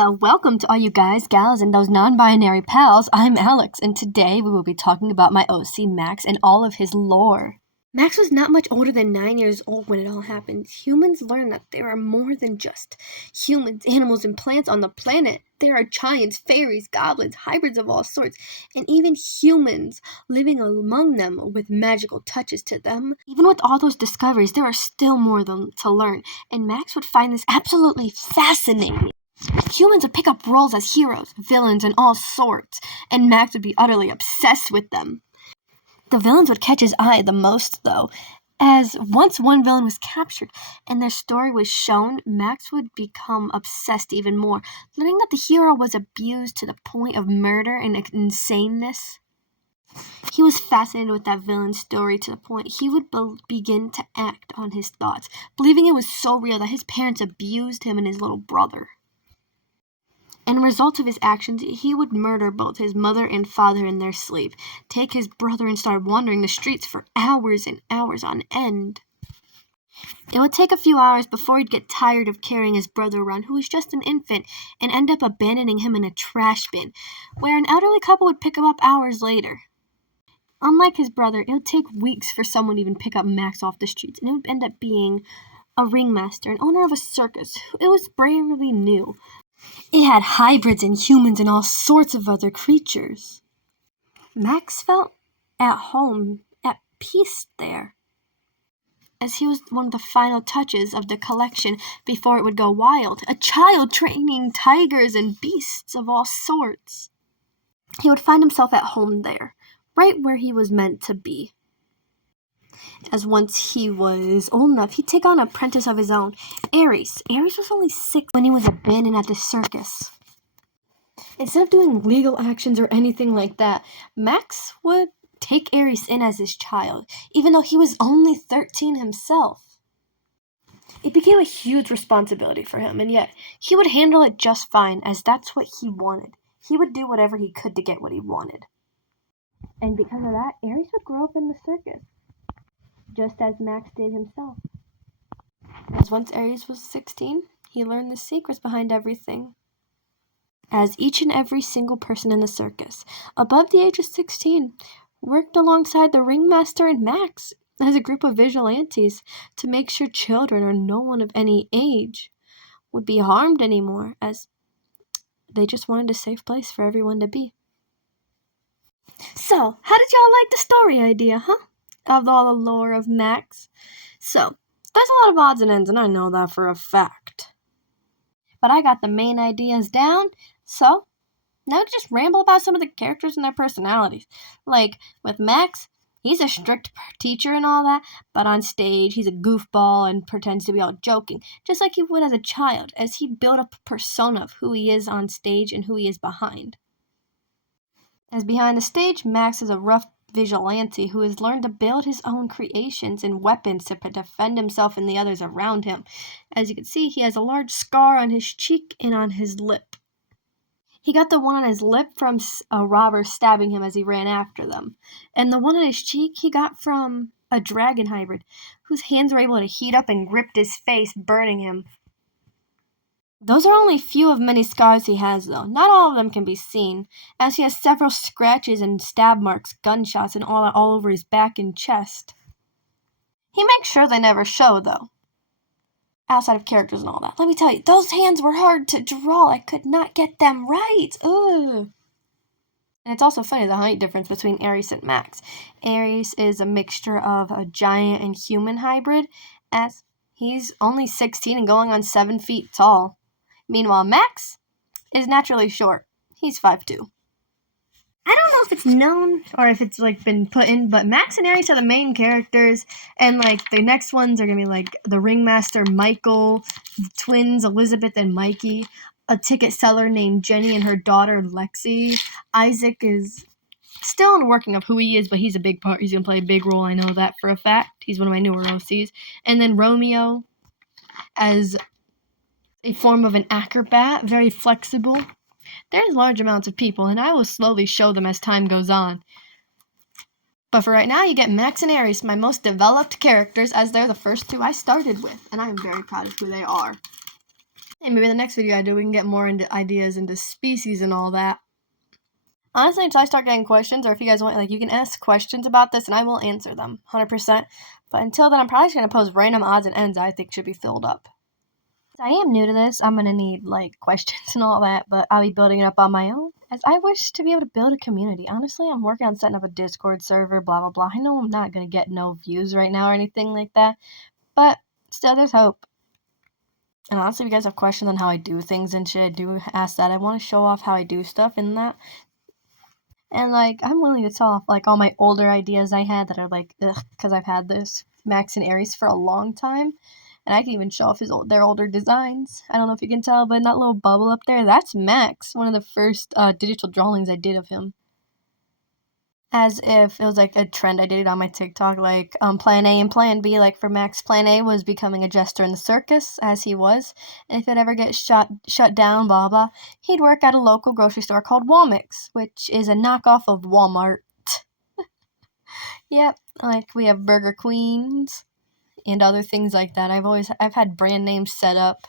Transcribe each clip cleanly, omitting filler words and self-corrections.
Hiya, welcome to all you guys, gals, and those non-binary pals. I'm Alex, and today we will be talking about my OC Max and all of his lore. Max was not much older than 9 years old when it all happened. Humans learned that there are more than just humans, animals, and plants on the planet. There are giants, fairies, goblins, hybrids of all sorts, and even humans living among them with magical touches to them. Even with all those discoveries, there are still more to learn, and Max would find this absolutely fascinating. Humans would pick up roles as heroes, villains, and all sorts, and Max would be utterly obsessed with them. The villains would catch his eye the most, though, as once one villain was captured and their story was shown, Max would become obsessed even more, learning that the hero was abused to the point of murder and insaneness. He was fascinated with that villain's story to the point he would begin to act on his thoughts, believing it was so real that his parents abused him and his little brother. And as a result of his actions, he would murder both his mother and father in their sleep, take his brother and start wandering the streets for hours and hours on end. It would take a few hours before he'd get tired of carrying his brother around, who was just an infant, and end up abandoning him in a trash bin, where an elderly couple would pick him up hours later. Unlike his brother, it would take weeks for someone to even pick up Max off the streets, and it would end up being a ringmaster, an owner of a circus. It was bravely new. It had hybrids and humans and all sorts of other creatures. Max felt at home, at peace there, as he was one of the final touches of the collection before it would go wild, a child training tigers and beasts of all sorts. He would find himself at home there, right where he was meant to be. As once he was old enough, he'd take on an apprentice of his own, Aries. Aries was only 6 when he was abandoned at the circus. Instead of doing legal actions or anything like that, Max would take Aries in as his child, even though he was only 13 himself. It became a huge responsibility for him, and yet he would handle it just fine, as that's what he wanted. He would do whatever he could to get what he wanted. And because of that, Aries would grow up in the circus, just as Max did himself. As once Aries was 16, he learned the secrets behind everything. As each and every single person in the circus, above the age of 16, worked alongside the ringmaster and Max as a group of vigilantes to make sure children or no one of any age would be harmed anymore, as they just wanted a safe place for everyone to be. So, how did y'all like the story idea, huh? Of all the lore of Max? So, there's a lot of odds and ends, and I know that for a fact. But I got the main ideas down, so now to just ramble about some of the characters and their personalities. Like, with Max, he's a strict teacher and all that, but on stage, he's a goofball and pretends to be all joking, just like he would as a child, as he'd build up a persona of who he is on stage and who he is behind. As behind the stage, Max is a rough vigilante who has learned to build his own creations and weapons to defend himself and the others around him. As you can see, he has a large scar on his cheek and on his lip. He got the one on his lip from a robber stabbing him as he ran after them. And the one on his cheek he got from a dragon hybrid, whose hands were able to heat up and gripped his face, burning him. Those are only few of many scars he has, though. Not all of them can be seen, as he has several scratches and stab marks, gunshots, and all over his back and chest. He makes sure they never show, though. Outside of characters and all that. Let me tell you, those hands were hard to draw. I could not get them right. Ugh. And it's also funny, the height difference between Aries and Max. Aries is a mixture of a giant and human hybrid, as he's only 16 and going on 7 feet tall. Meanwhile, Max is naturally short. He's 5'2". I don't know if it's known or if it's been put in, but Max and Aries are the main characters, and the next ones are gonna be the ringmaster Michael, twins Elizabeth and Mikey, a ticket seller named Jenny and her daughter Lexi. Isaac is still in working of who he is, but he's a big part. He's gonna play a big role. I know that for a fact. He's one of my newer OCs. And then Romeo as a form of an acrobat, very flexible. There's large amounts of people, and I will slowly show them as time goes on. But for right now, you get Max and Aries, my most developed characters, as they're the first 2 I started with, and I am very proud of who they are. Hey, maybe the next video I do, we can get more into ideas into species and all that. Honestly, until I start getting questions, or if you guys want, like, you can ask questions about this and I will answer them 100%. But until then, I'm probably just going to post random odds and ends I think should be filled up. I am new to this. I'm going to need, like, questions and all that, but I'll be building it up on my own, as I wish to be able to build a community. Honestly, I'm working on setting up a Discord server, blah, blah, blah. I know I'm not going to get no views right now or anything like that, but still, there's hope. And honestly, if you guys have questions on how I do things and shit, do ask that. I want to show off how I do stuff in that. And, like, I'm willing to tell off, like, all my older ideas I had that are, like, ugh, because I've had this Max and Aries for a long time. And I can even show off their older designs. I don't know if you can tell, but in that little bubble up there, that's Max, one of the first digital drawings I did of him. As if it was like a trend I did it on my TikTok, like Plan A and Plan B. Like for Max, Plan A was becoming a jester in the circus, as he was, and if it ever gets shut down, blah blah, he'd work at a local grocery store called Walmix, which is a knockoff of Walmart. Yep, like we have Burger Queens and other things like that. I've had brand names set up.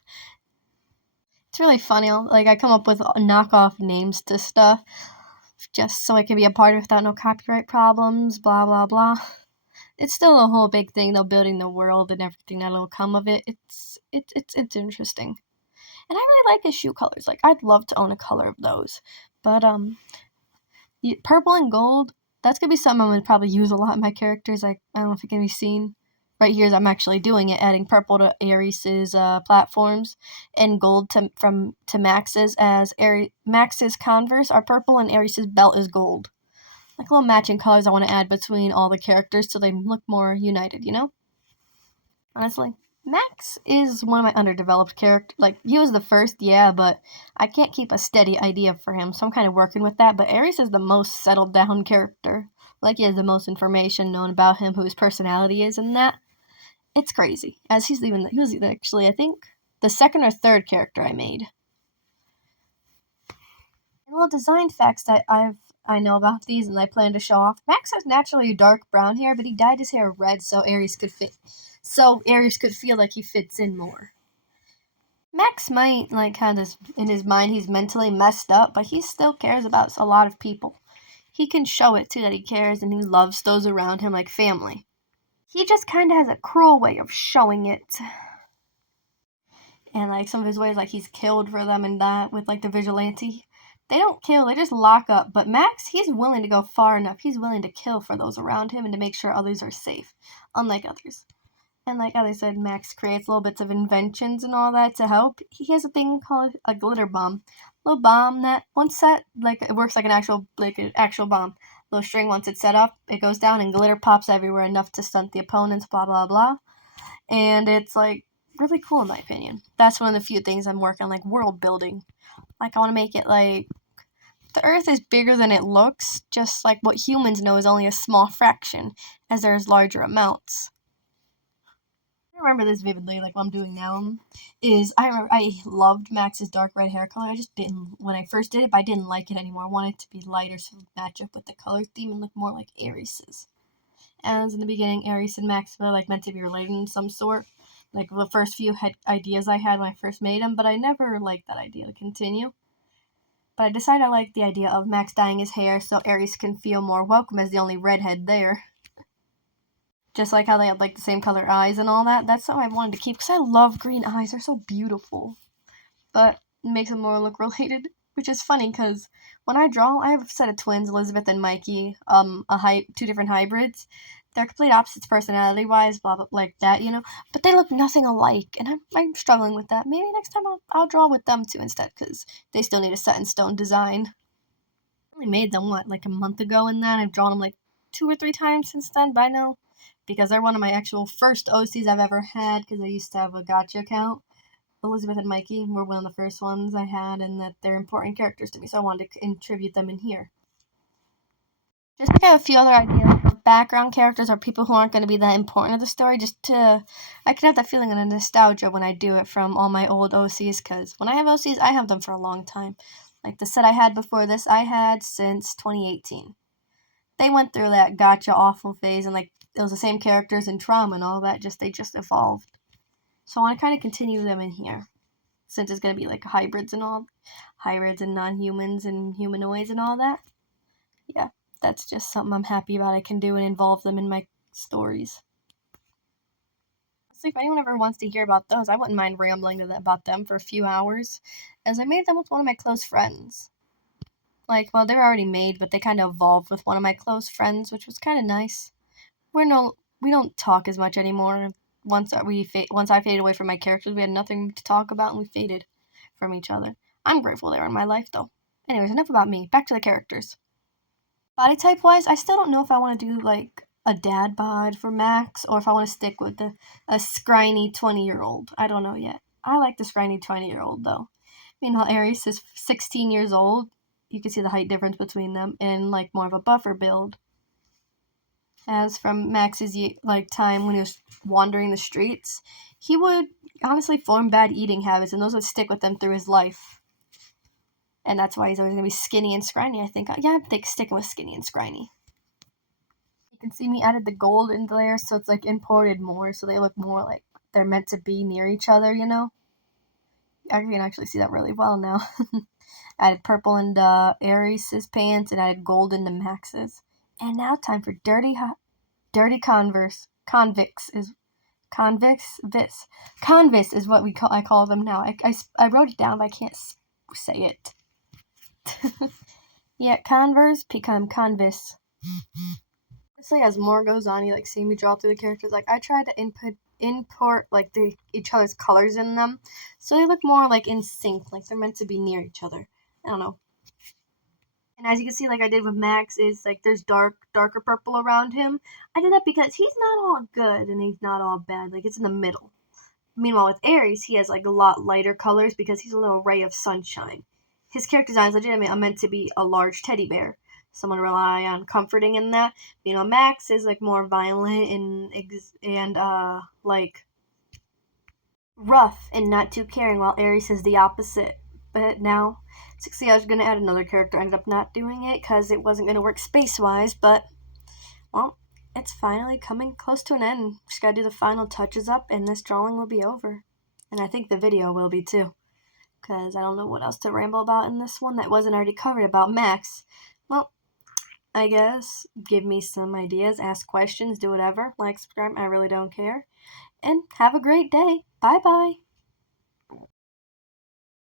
It's really funny. Like I come up with knockoff names to stuff just so I can be a part of it without no copyright problems, blah, blah, blah. It's still a whole big thing, though, building the world and everything that'll come of it. It's interesting. And I really like his shoe colors. Like, I'd love to own a color of those. But, purple and gold, that's going to be something I'm going to probably use a lot in my characters. Like, I don't know if it can be seen. Right here is I'm actually doing it, adding purple to Aries' platforms and gold to Max's, as Max's Converse are purple and Aries' belt is gold. Like little matching colors I want to add between all the characters so they look more united, you know? Honestly, Max is one of my underdeveloped characters. Like, he was the first, yeah, but I can't keep a steady idea for him, so I'm kind of working with that. But Aries is the most settled down character. Like, he has the most information known about him, who his personality is, and that. It's crazy. As he was actually, I think, the second or third character I made. And little design facts that I know about these and I plan to show off. Max has naturally dark brown hair, but he dyed his hair red so Aries could feel like he fits in more. Max might like have this in his mind he's mentally messed up, but he still cares about a lot of people. He can show it too that he cares and he loves those around him like family. He just kind of has a cruel way of showing it. And like some of his ways, like he's killed for them and that with like the vigilante. They don't kill, they just lock up. But Max, he's willing to go far enough. He's willing to kill for those around him and to make sure others are safe, unlike others. And like I said, Max creates little bits of inventions and all that to help. He has a thing called a glitter bomb. Little bomb that once set, like it works like an actual bomb. Little string, once it's set up, it goes down and glitter pops everywhere, enough to stunt the opponents, blah blah blah. And it's like really cool in my opinion. That's one of the few things I'm working on, like world building. Like I want to make it like the Earth is bigger than it looks, just like what humans know is only a small fraction, as there's larger amounts. I remember this vividly, like what I'm doing now, is I loved Max's dark red hair color. I just didn't, when I first did it, but I didn't like it anymore. I wanted it to be lighter so it would match up with the color theme and look more like Aries's. As in the beginning, Aries and Max were like meant to be related in some sort. Like the first few ideas I had when I first made them, but I never liked that idea to continue. But I decided I liked the idea of Max dyeing his hair so Aries can feel more welcome as the only redhead there. Just like how they had like the same color eyes and all that. That's something I wanted to keep because I love green eyes. They're so beautiful. But it makes them more look related, which is funny because when I draw, I have a set of twins, Elizabeth and Mikey, two different hybrids. They're complete opposites personality-wise, blah blah, like that, you know. But they look nothing alike, and I'm struggling with that. Maybe next time I'll draw with them too instead, because they still need a set in stone design. I only made them like a month ago, and then I've drawn them like 2 or 3 times since then. But I know because they're one of my actual first OCs I've ever had, because I used to have a gotcha account. Elizabeth and Mikey were one of the first ones I had, and that they're important characters to me, so I wanted to contribute them in here. Just like I have a few other ideas of background characters or people who aren't going to be that important to the story, I can have that feeling of nostalgia when I do it from all my old OCs, because when I have OCs, I have them for a long time. Like the set I had before this, I had since 2018. They went through that gotcha awful phase, and like it was the same characters in Trauma and all that, they just evolved. So I want to kind of continue them in here. since it's going to be like hybrids and non-humans and humanoids and all that. Yeah, that's just something I'm happy about I can do and involve them in my stories. So if anyone ever wants to hear about those, I wouldn't mind rambling about them for a few hours, as I made them with one of my close friends. Like, well, they're already made, but they kind of evolved with one of my close friends, which was kind of nice. We don't talk as much anymore. Once I faded away from my characters, we had nothing to talk about, and we faded from each other. I'm grateful they were in my life, though. Anyways, enough about me. Back to the characters. Body type wise, I still don't know if I want to do like a dad bod for Max or if I want to stick with a scrawny 20-year-old. I don't know yet. I like the scrawny 20-year-old though. Meanwhile, Aries is 16 years old. You can see the height difference between them and like more of a buffer build. As from Max's like time when he was wandering the streets, he would honestly form bad eating habits, and those would stick with him through his life. And that's why he's always going to be skinny and scrawny, I think. Yeah, I think sticking with skinny and scrawny. You can see me added the gold in there, so it's like imported more, so they look more like they're meant to be near each other, you know? I can actually see that really well now. Added purple into Aries' pants and added gold into Max's. And now time for dirty Converse. Convicts is what I call them now. I wrote it down, but I can't say it. Yeah, Converse become Converse. Honestly, as more goes on, you like see me draw through the characters. Like I tried to import like each other's colors in them, so they look more like in sync, like they're meant to be near each other. I don't know. And as you can see, like I did with Max, is like there's darker purple around him. I did that because he's not all good and he's not all bad. Like it's in the middle. Meanwhile, with Aries, he has like a lot lighter colors because he's a little ray of sunshine. His character design is legitimately meant to be a large teddy bear. Someone to rely on comforting in that. You know, Max is like more violent and like rough and not too caring, while Aries is the opposite. But now, 60, I was going to add another character. I ended up not doing it because it wasn't going to work space-wise, but, well, it's finally coming close to an end. Just gotta do the final touches up, and this drawing will be over. And I think the video will be, too. Because I don't know what else to ramble about in this one that wasn't already covered about Max. Well, I guess give me some ideas, ask questions, do whatever. Like, subscribe, I really don't care. And have a great day. Bye-bye.